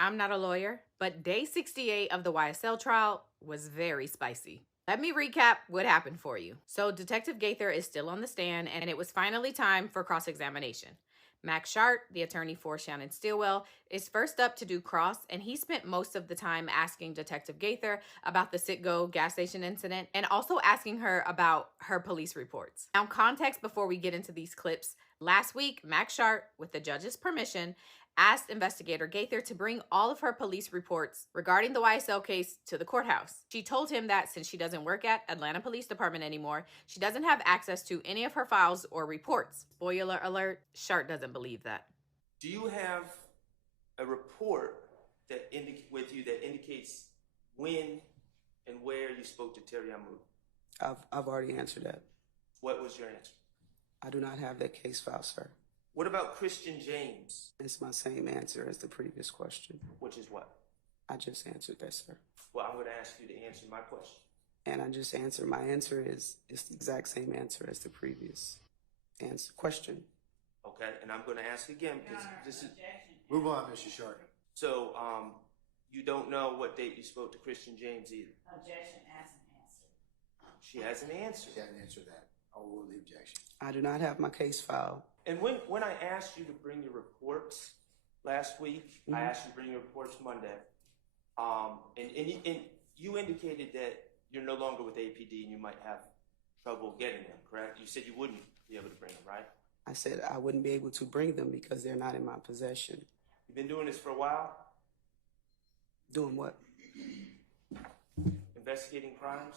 I'm not a lawyer, but day 68 of the YSL trial was very spicy. Let me recap what happened for you. So Detective Gaither is still on the stand, and it was finally time for cross-examination. Max Shart, the attorney for Shannon Stillwell, is first up to do cross, and he spent most of the time asking Detective Gaither about the Citgo gas station incident and also asking her about her police reports. Now, context before we get into these clips. Last week, Max Shart, with the judge's permission, asked investigator Gaither to bring all of her police reports regarding the YSL case to the courthouse. She told him that since she doesn't work at Atlanta Police Department anymore, she doesn't have access to any of her files or reports. Spoiler alert, Shart doesn't believe that. Do you have a report that with you that indicates when and where you spoke to Terry Amoudi? I've already answered that. What was your answer? I do not have that case file, sir. What about Christian James? It's my same answer as the previous question. Which is what? I just answered that, sir. Well, I'm going to ask you to answer my question. And I just answered. My answer is the exact same answer as the previous question. Okay, and I'm going to ask again because this is... Move on, Mr. Shart. So, you don't know what date you spoke to Christian James either? Objection hasn't answered. She hasn't answered. She hasn't answered that. I'll rule the objection. I do not have my case file. And when I asked you to bring your reports last week, I asked you to bring your reports Monday, and you indicated that you're no longer with APD and you might have trouble getting them, correct? You said you wouldn't be able to bring them, right? I said I wouldn't be able to bring them because they're not in my possession. You've been doing this for a while? Doing what? Investigating crimes?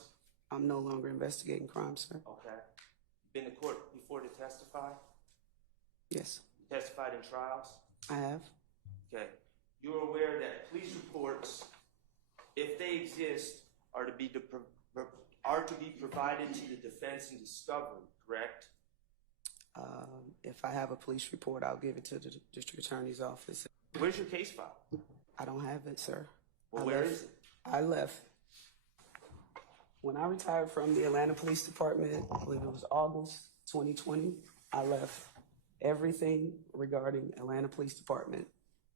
I'm no longer investigating crimes, sir. Okay. Been to court before to testify? Yes. You testified in trials? I have. Okay. You're aware that police reports, if they exist, are to be provided to the defense in discovery, correct? If I have a police report, I'll give it to the district attorney's office. Where's your case file? I don't have it, sir. Well, where is it? I left. When I retired from the Atlanta Police Department, I believe it was August 2020, I left everything regarding Atlanta Police Department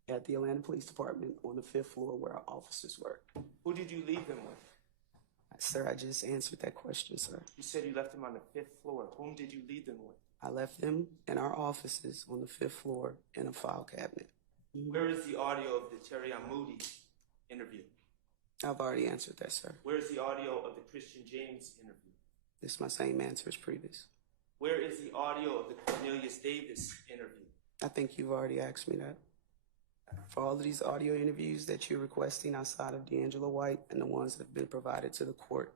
at the Atlanta Police Department on the 5th floor where our officers work. Who did you leave them with? Sir, I just answered that question, sir. You said you left them on the 5th floor. Whom did you leave them with? I left them in our offices on the 5th floor in a file cabinet. Where is the audio of the Terry Amoudi interview? I've already answered that, sir. Where is the audio of the Christian James interview? This is my same answer as previous. Where is the audio of the Cornelius Davis interview? I think you've already asked me that. For all of these audio interviews that you're requesting outside of D'Angelo White and the ones that have been provided to the court,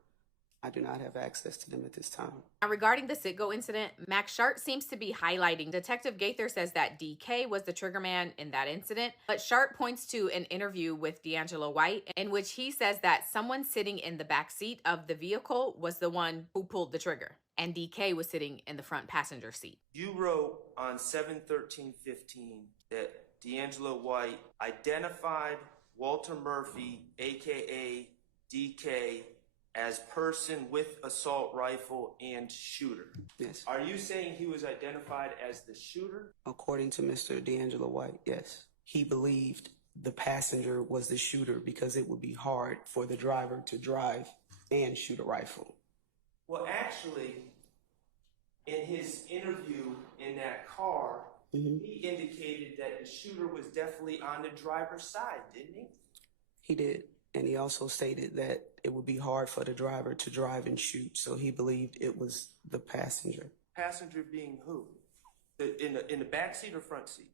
I do not have access to them at this time. Now, regarding the Citgo incident, Max Shart seems to be highlighting. Detective Gaither says that DK was the trigger man in that incident, but Shart points to an interview with D'Angelo White in which he says that someone sitting in the back seat of the vehicle was the one who pulled the trigger, and DK was sitting in the front passenger seat. You wrote on 7/13/15 that D'Angelo White identified Walter Murphy, aka DK, as person with assault rifle and shooter. Yes. Are you saying he was identified as the shooter? According to Mr. D'Angelo White, yes. He believed the passenger was the shooter because it would be hard for the driver to drive and shoot a rifle. Well, actually, in his interview in that car, he indicated that the shooter was definitely on the driver's side, didn't he? He did. And he also stated that it would be hard for the driver to drive and shoot, so he believed it was the passenger. Passenger being who? In the back seat or front seat?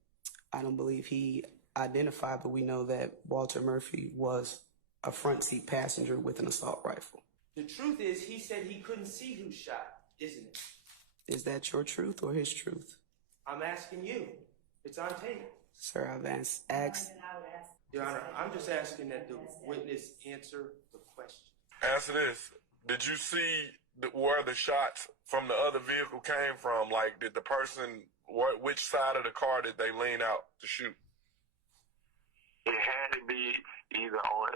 I don't believe he identified, but we know that Walter Murphy was a front seat passenger with an assault rifle. The truth is, he said he couldn't see who shot, isn't it? Is that your truth or his truth? I'm asking you. It's on tape. Sir, I've asked. Your Honor, I'm just asking that the witness answer the question. Answer this. Did you see where the shots from the other vehicle came from? Like, did the person, which side of the car did they lean out to shoot? It had to be either on,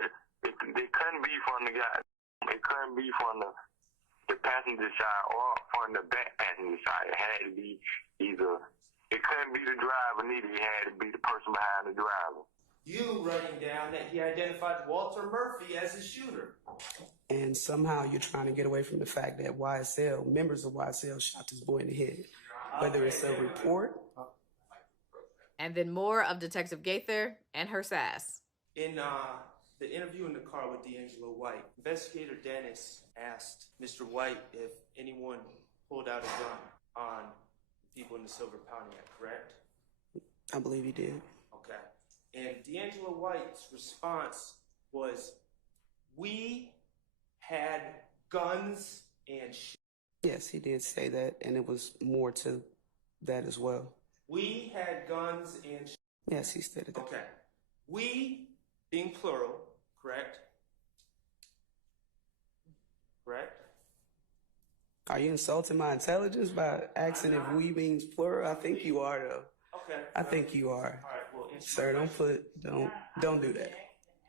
it couldn't be from the guy, it couldn't be from the passenger side or from the back passenger side. It had to be either, it couldn't be the driver neither, it had to be the person behind the driver. you writing down that he identified Walter Murphy as the shooter. And somehow you're trying to get away from the fact that YSL, members of YSL shot this boy in the head. Whether it's a report. And then more of Detective Gaither and her sass. In the interview in the car with D'Angelo White, Investigator Dennis asked Mr. White if anyone pulled out a gun on people in the Silver Pontiac, correct? I believe he did. Okay. And D'Angelo White's response was, we had guns and Yes, he did say that, and it was more to that as well. We had guns and Yes, he stated that. Okay. We, being plural, correct? Correct? Are you insulting my intelligence by asking if we means plural? I think you are, though. Okay. I think you are. All right, well, answer Sir, my don't question. don't do that.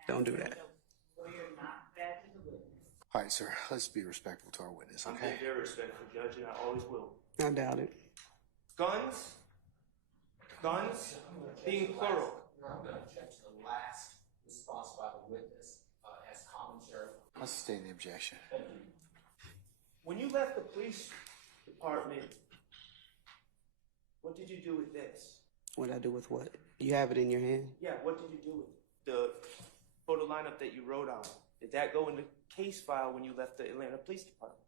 Don't do that. All right, sir, let's be respectful to our witness, I'm okay? being very respectful, Judge, and I always will. I doubt it. Guns, being plural. I'm going to object to the last response by the witness as commentary. I'll sustain the objection. Thank you. When you left the police department, what did you do with this? What did I do with what? You have it in your hand? Yeah, what did you do with it? The photo lineup that you wrote on. Did that go in the case file when you left the Atlanta Police Department?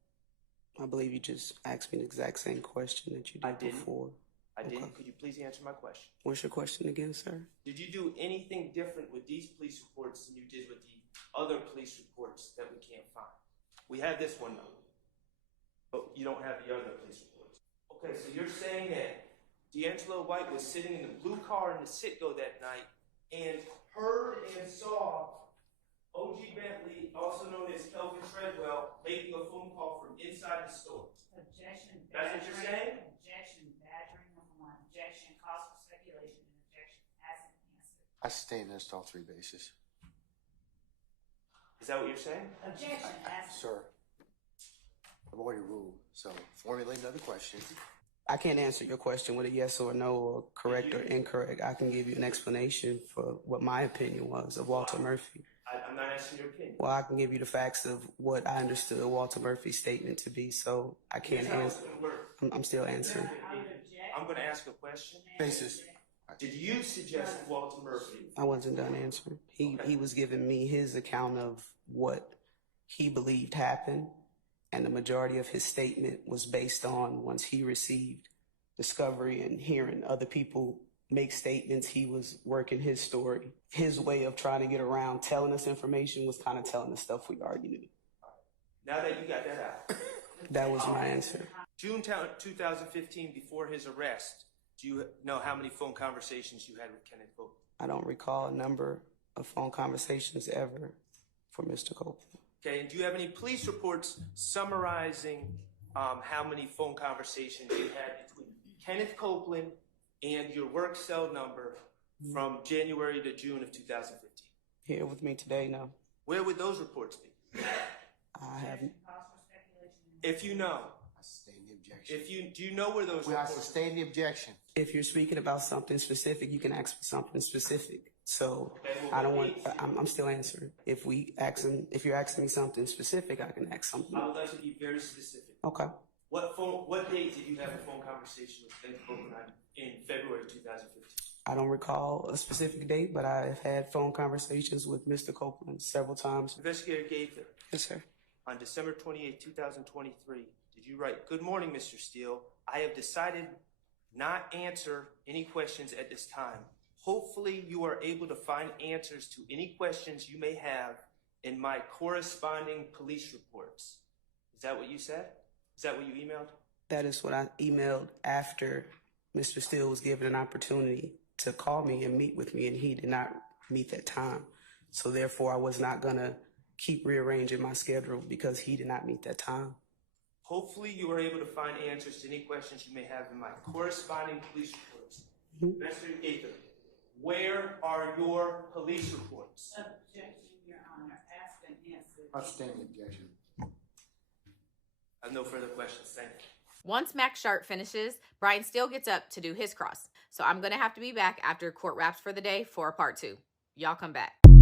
I believe you just asked me the exact same question that you I did didn't. before. I didn't. Okay. Could you please answer my question? What's your question again, sir? Did you do anything different with these police reports than you did with the other police reports that we can't find? We have this one though, but you don't have the other police reports. Okay, so you're saying that D'Angelo White was sitting in the blue car in the Citgo that night and heard and saw OG Bentley, also known as Kelvin Treadwell, making a phone call from inside the store. Objection. That's what you're saying? Objection, badgering number one. Objection, cause for speculation, and objection hasn't answered. I sustain this to all three bases. Is that what you're saying? Objection hasn't. Sir, I've already ruled, so formulate another question. I can't answer your question with a yes or no or correct or incorrect. I can give you an explanation for what my opinion was of Walter Murphy. I'm not asking your opinion. Well, I can give you the facts of what I understood Walter Murphy's statement to be, so I can't Here's how it's answer. gonna work. I'm still answering. I'm going to ask a question. Basis. Did you suggest Walter Murphy? I wasn't done answering. He was giving me his account of what he believed happened, and the majority of his statement was based on once he received discovery and hearing other people make statements, he was working his story. His way of trying to get around telling us information was kind of telling us stuff we already knew. Now that you got that out. That was my answer. June 2015, before his arrest, do you know how many phone conversations you had with Kenneth Copeland? I don't recall a number of phone conversations ever for Mr. Copeland. Okay, and do you have any police reports summarizing how many phone conversations you had between Kenneth Copeland and your work cell number from January to June of 2015? Here with me today, no. Where would those reports be? I haven't. Cause for speculation. If you know. I sustain the objection. Do you know where those Well, I reports? sustain the objection. If you're speaking about something specific, you can ask for something specific. So I don't want. I'm still answering. If you're asking me something specific, I can ask something. I would like to be very specific. Okay. What date did you have a phone conversation with Kenneth Copeland in February 2015? I don't recall a specific date, but I've had phone conversations with Mr. Copeland several times. Investigator Gaither, Yes, sir. on December 28, 2023, did you write, "Good morning, Mr. Steele. I have decided not answer any questions at this time. Hopefully you are able to find answers to any questions you may have in my corresponding police reports." Is that what you said? Is that what you emailed? That is what I emailed after Mr. Steele was given an opportunity to call me and meet with me, and he did not meet that time. So therefore, I was not going to keep rearranging my schedule because he did not meet that time. Hopefully you are able to find answers to any questions you may have in my corresponding police reports. Investigator Gaither, where are your police reports? Objection, Your Honor, asked and answered. I sustain the objection. I have no further questions. Thank you. Once Max Sharp finishes, Brian Steele gets up to do his cross. So I'm going to have to be back after court wraps for the day for part 2. Y'all come back.